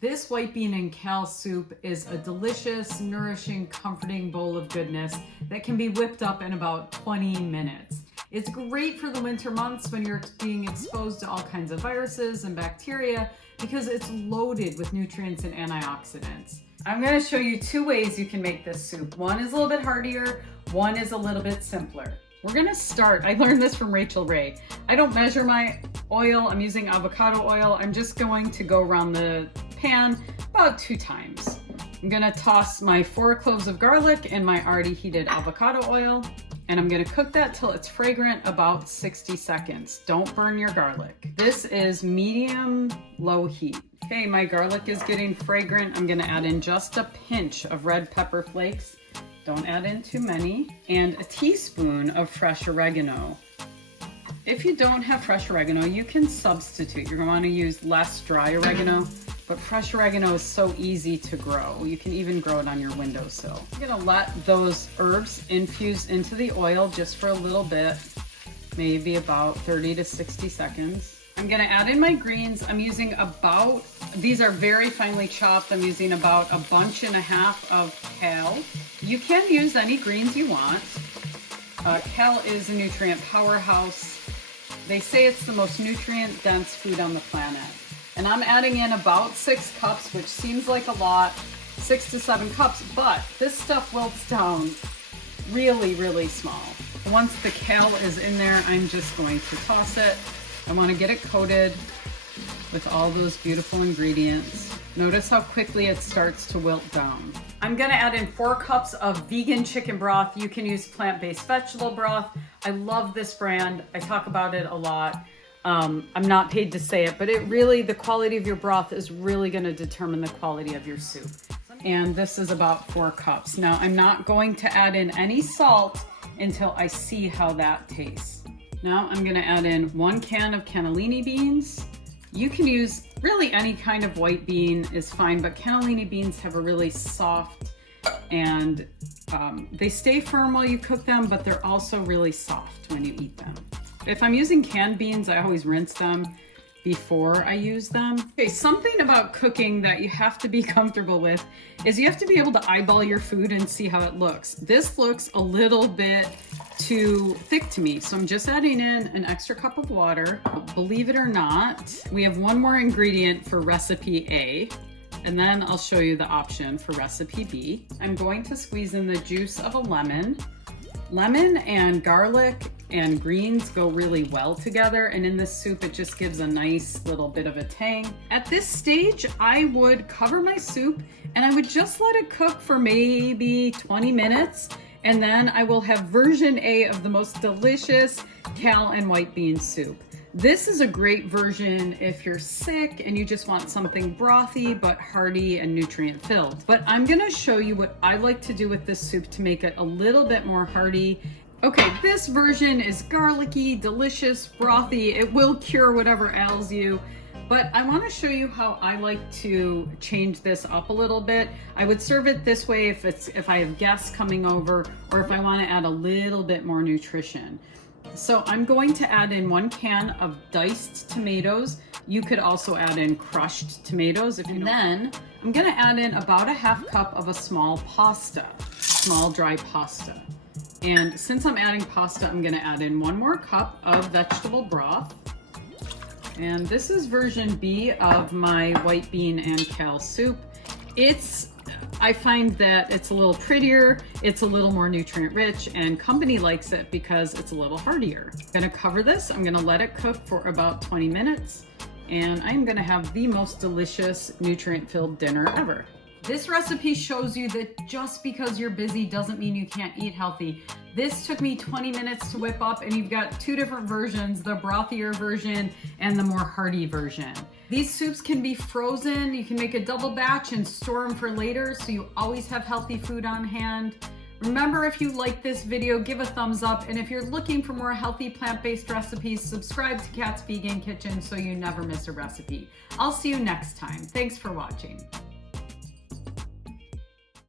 This white bean and kale soup is a delicious, nourishing, comforting bowl of goodness that can be whipped up in about 20 minutes. It's great for the winter months when you're being exposed to all kinds of viruses and bacteria because it's loaded with nutrients and antioxidants. I'm going to show you two ways you can make this soup. One is a little bit heartier, one is a little bit simpler. We're gonna start, I learned this from Rachel Ray. I don't measure my oil, I'm using avocado oil. I'm just going to go around the pan about 2 times. I'm gonna toss my 4 cloves of garlic in my already heated avocado oil, and I'm gonna cook that till it's fragrant, about 60 seconds. Don't burn your garlic. This is medium low heat. Okay, my garlic is getting fragrant. I'm gonna add in just a pinch of red pepper flakes. Don't add in too many, and a teaspoon of fresh oregano. If you don't have fresh oregano, you can substitute. You're going to want to use less dry oregano, but fresh oregano is so easy to grow. You can even grow it on your windowsill. I'm going to let those herbs infuse into the oil just for a little bit, maybe about 30 to 60 seconds. I'm going to add in my greens. I'm using about, these are very finely chopped. I'm using about 1.5 bunches of kale. You can use any greens you want. Kale is a nutrient powerhouse. They say it's the most nutrient dense food on the planet. And I'm adding in about 6 cups, which seems like a lot, 6 to 7 cups, but this stuff wilts down really, really small. Once the kale is in there, I'm just going to toss it. I want to get it coated with all those beautiful ingredients. Notice how quickly it starts to wilt down. I'm going to add in 4 cups of vegan chicken broth. You can use plant-based vegetable broth. I love this brand. I talk about it a lot. I'm not paid to say it, but the quality of your broth is really going to determine the quality of your soup. And this is about 4 cups. Now, I'm not going to add in any salt until I see how that tastes. Now I'm going to add in 1 can of cannellini beans. You can use really any kind of white bean is fine, but cannellini beans have a really soft and they stay firm while you cook them, but they're also really soft when you eat them. If I'm using canned beans, I always rinse them before I use them. Okay, something about cooking that you have to be comfortable with is you have to be able to eyeball your food and see how it looks. This looks a little bit too thick to me, so I'm just adding in an extra cup of water. Believe it or not, we have one more ingredient for recipe A, and then I'll show you the option for recipe B. I'm going to squeeze in the juice of a lemon. Lemon and garlic and greens go really well together, and in this soup it just gives a nice little bit of a tang. At this stage, I would cover my soup and I would just let it cook for maybe 20 minutes, and then I will have version A of the most delicious kale and white bean soup. This is a great version if you're sick and you just want something brothy but hearty and nutrient filled. But I'm gonna show you what I like to do with this soup to make it a little bit more hearty. Okay, this version is garlicky, delicious, brothy. It will cure whatever ails you. But I want to show you how I like to change this up a little bit. I would serve it this way if I have guests coming over, or if I want to add a little bit more nutrition. So I'm going to add in 1 can of diced tomatoes. You could also add in crushed tomatoes if you don't. Then I'm going to add in about 1/2 cup of a small dry pasta. And since I'm adding pasta, I'm going to add in 1 more cup of vegetable broth. And this is version B of my white bean and kale soup. I find that it's a little prettier, it's a little more nutrient rich, and company likes it because it's a little heartier. I'm gonna cover this, I'm gonna let it cook for about 20 minutes, and I'm gonna have the most delicious nutrient-filled dinner ever. This recipe shows you that just because you're busy doesn't mean you can't eat healthy. This took me 20 minutes to whip up, and you've got 2 different versions, the brothier version and the more hearty version. These soups can be frozen. You can make a double batch and store them for later, so you always have healthy food on hand. Remember, if you like this video, give a thumbs up, and if you're looking for more healthy plant-based recipes, subscribe to Kat's Vegan Kitchen so you never miss a recipe. I'll see you next time. Thanks for watching.